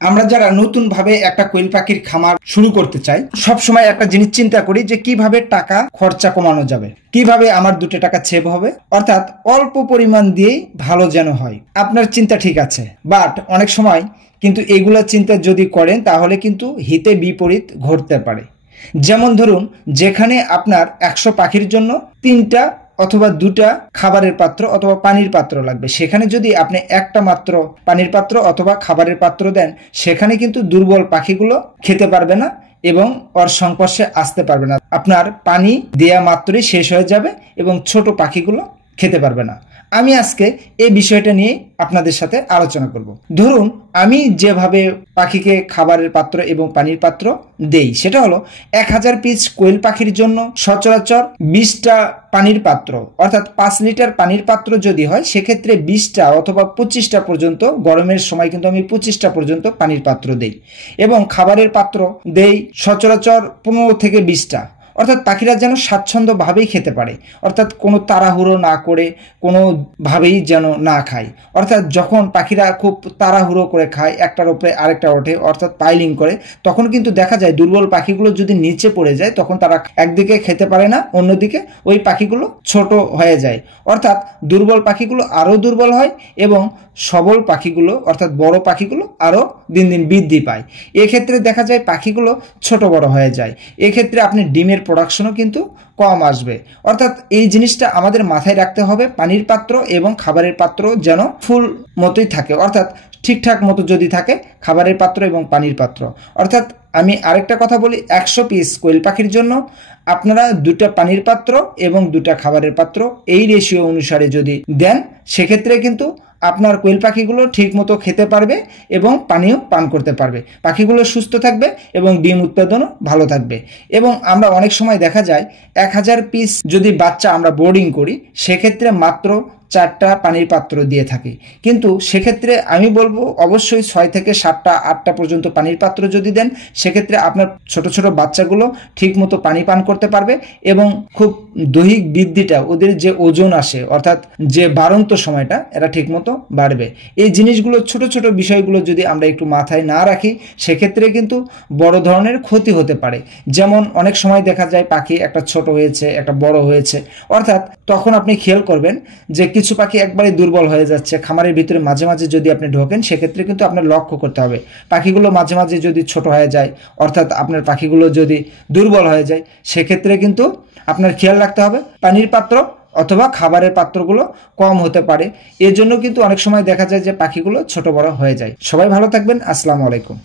আমরা যারা নতুন ভাবে একটা কোয়েল পাখির খামার শুরু করতে চাই, সব সময় একটা জিনিস চিন্তা করি যে কিভাবে টাকা খরচা কমানো যাবে, কিভাবে আমার 2 টাকা সেভ হবে, অর্থাৎ অল্প পরিমাণ দিয়েই ভালো যেন হয়। আপনার চিন্তা ঠিক আছে, বাট অনেক সময় কিন্তু এগুলা চিন্তা যদি করেন তাহলে কিন্তু হিতে বিপরীত ঘটতে পারে। যেমন ধরুন, যেখানে আপনার 100 পাখির জন্য 3টা অথবা 2টা খাবারের পাত্র অথবা পানির পাত্র লাগবে, সেখানে যদি আপনি একটা মাত্র পানির পাত্র অথবা খাবারের পাত্র দেন, সেখানে কিন্তু দুর্বল পাখিগুলো খেতে পারবে না এবং ওর সংস্পর্শে আসতে পারবে না। আপনার পানি দেয়া মাত্রই শেষ হয়ে যাবে এবং ছোট পাখিগুলো খেতে পারবে না। আমি আজকে এই বিষয়টা নিয়ে আপনাদের সাথে আলোচনা করব। ধরুন, আমি যেভাবে পাখিকে খাবারের পাত্র এবং পানির পাত্র দেই সেটা হলো 1000 পিস কোয়েল পাখির জন্য সচরাচর 20টা পানির পাত্র অর্থাৎ 5 লিটার পানির পাত্র যদি হয়, সেক্ষেত্রে 20টা অথবা 25টা পর্যন্ত, গরমের সময় কিন্তু আমি 25টা পর্যন্ত পানির পাত্র দেই এবং খাবারের পাত্র দেই সচরাচর 15 থেকে 20টা, অর্থাৎ পাখিরা যেন স্বাচ্ছন্দ্যভাবেই খেতে পারে, অর্থাৎ কোনো তাড়াহুড়ো না করে কোনোভাবেই যেন না খায়। অর্থাৎ যখন পাখিরা খুব তাড়াহুড়ো করে খায়, একটার উপরে আরেকটা ওঠে, অর্থাৎ পাইলিং করে, তখন কিন্তু দেখা যায় দুর্বল পাখিগুলো যদি নিচে পড়ে যায় তখন তারা একদিকে খেতে পারে না, অন্যদিকে ওই পাখিগুলো ছোট হয়ে যায়, অর্থাৎ দুর্বল পাখিগুলো আরও দুর্বল হয় এবং সবল পাখিগুলো অর্থাৎ বড় পাখিগুলো আরও দিন দিন বৃদ্ধি পায়। এক্ষেত্রে দেখা যায় পাখিগুলো ছোট বড় হয়ে যায়। এক্ষেত্রে আপনি ডিমের প্রোডাকশনও কিন্তু কম আসবে। অর্থাৎ এই জিনিসটা আমাদের মাথায় রাখতে হবে, পানির পাত্র এবং খাবারের পাত্র যেন ফুল মতোই থাকে, অর্থাৎ ঠিকঠাক মতো যদি থাকে খাবারের পাত্র এবং পানির পাত্র। অর্থাৎ আমি আরেকটা কথা বলি, 100 পিস কোয়েল পাখির জন্য আপনারা 2টা পানির পাত্র এবং 2টা খাবারের পাত্র এই রেশিও অনুসারে যদি দেন, সেক্ষেত্রে কিন্তু আপনার কোয়েল পাখিগুলো ঠিক মতো খেতে পারবে এবং পানিও পান করতে পারবে, পাখিগুলো সুস্থ থাকবে এবং ডিম উৎপাদনও ভালো থাকবে। এবং আমরা অনেক সময় দেখা যায় 1000 পিস যদি বাচ্চা আমরা বোর্ডিং করি, সেক্ষেত্রে মাত্র 4টা পানির পাত্র দিয়ে থাকি, কিন্তু সেক্ষেত্রে আমি বলবো অবশ্যই 6 থেকে 7টা 8টা পর্যন্ত পানির পাত্র যদি দেন, সেক্ষেত্রে আপনার ছোট ছোট বাচ্চাগুলো ঠিক মতো পানি পান করতে পারবে এবং খুব দৈহিক বৃদ্ধিটা, ওদের যে ওজন আসে অর্থাৎ যে বাড়ন্ত সময়টা, এটা ঠিক মতো বাড়বে। এই জিনিসগুলো ছোট ছোট বিষয়গুলো যদি আমরা একটু মাথায় না রাখি, সেক্ষেত্রে কিন্তু বড় ধরনের ক্ষতি হতে পারে। যেমন অনেক সময় দেখা যায় পাখি একটা ছোট হয়েছে, একটা বড় হয়েছে, অর্থাৎ তখন আপনি খেয়াল করবেন যে কিছু পাখি একবারে দুর্বল হয়ে যাচ্ছে। খামারের ভিতরে মাঝে মাঝে যদি আপনি ঢোকেন, সেক্ষেত্রে কিন্তু আপনার লক্ষ্য করতে হবে পাখিগুলো মাঝে মাঝে যদি ছোট হয়ে যায়, অর্থাৎ আপনার পাখিগুলো যদি দুর্বল হয়ে যায়, সেক্ষেত্রে কিন্তু আপনার খেয়াল রাখতে হবে পানির পাত্র অথবা খাবারের পাত্রগুলো কম হতে পারে। এর জন্য কিন্তু অনেক সময় দেখা যায় যে পাখিগুলো ছোট বড় হয়ে যায়। সবাই ভালো থাকবেন। আসসালামু আলাইকুম।